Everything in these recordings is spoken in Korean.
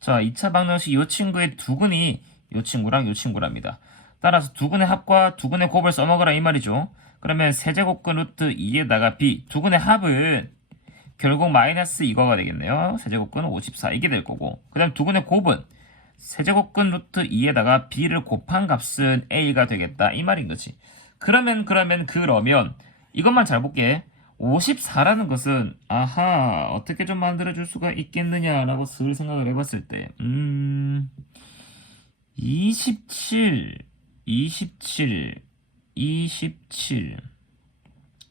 자, 2차 방정식 이 친구의 두근이 이 친구랑 이 친구랍니다. 따라서 두근의 합과 두근의 곱을 써먹으라 이 말이죠. 그러면 세제곱근 루트 2에다가 b 두근의 합은 결국 마이너스 이거가 되겠네요. 세제곱근 54 이게 될 거고 그 다음 두근의 곱은 세제곱근 루트 2에다가 b를 곱한 값은 a가 되겠다 이 말인 거지. 그러면 그러면 그러면 이것만 잘 볼게. 54라는 것은 아하 어떻게 좀 만들어 줄 수가 있겠느냐라고 슬 생각을 해봤을 때 음. 27, 27, 27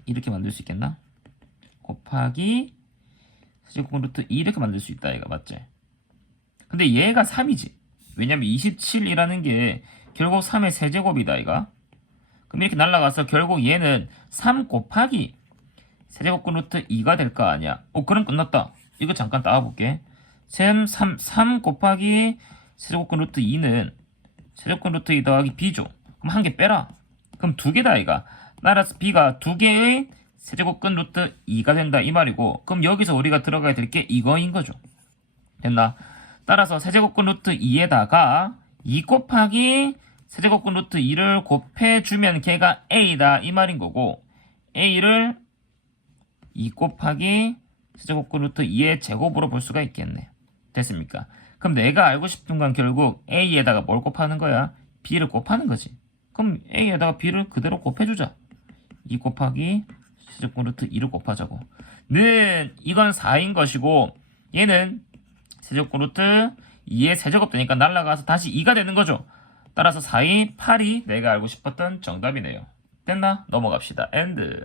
이렇게 만들 수 있겠나? 곱하기 세제곱 루트 2 이렇게 만들 수 있다 얘가 맞지? 근데 얘가 3이지 왜냐면 27이라는 게 결국 3의 세제곱이다 얘가 그럼 이렇게 날라가서 결국 얘는 3 곱하기 세제곱근 루트 2가 될 거 아니야. 어 그럼 끝났다. 이거 잠깐 따와볼게. 셈 3, 3 곱하기 세제곱근 루트 2는 세제곱근 루트 2 더하기 b죠. 그럼 한 개 빼라. 그럼 두 개다 이가 따라서 b가 두 개의 세제곱근 루트 2가 된다 이 말이고. 그럼 여기서 우리가 들어가야 될 게 이거인 거죠. 됐나? 따라서 세제곱근 루트 2에다가 2 곱하기 세제곱근 루트 2를 곱해주면 걔가 a다 이 말인 거고. a를 2 곱하기 세제곱근 루트 2의 제곱으로 볼 수가 있겠네. 됐습니까? 그럼 내가 알고 싶은 건 결국 a에다가 뭘 곱하는 거야? B를 곱하는 거지. 그럼 a에다가 b를 그대로 곱해주자. 2 곱하기 세제곱 루트 2를 곱하자고. 는 이건 4인 것이고 얘는 세제곱 루트 2의 세제곱 되니까 날라가서 다시 2가 되는 거죠. 따라서 4이 8이 내가 알고 싶었던 정답이네요. 됐나? 넘어갑시다. 엔드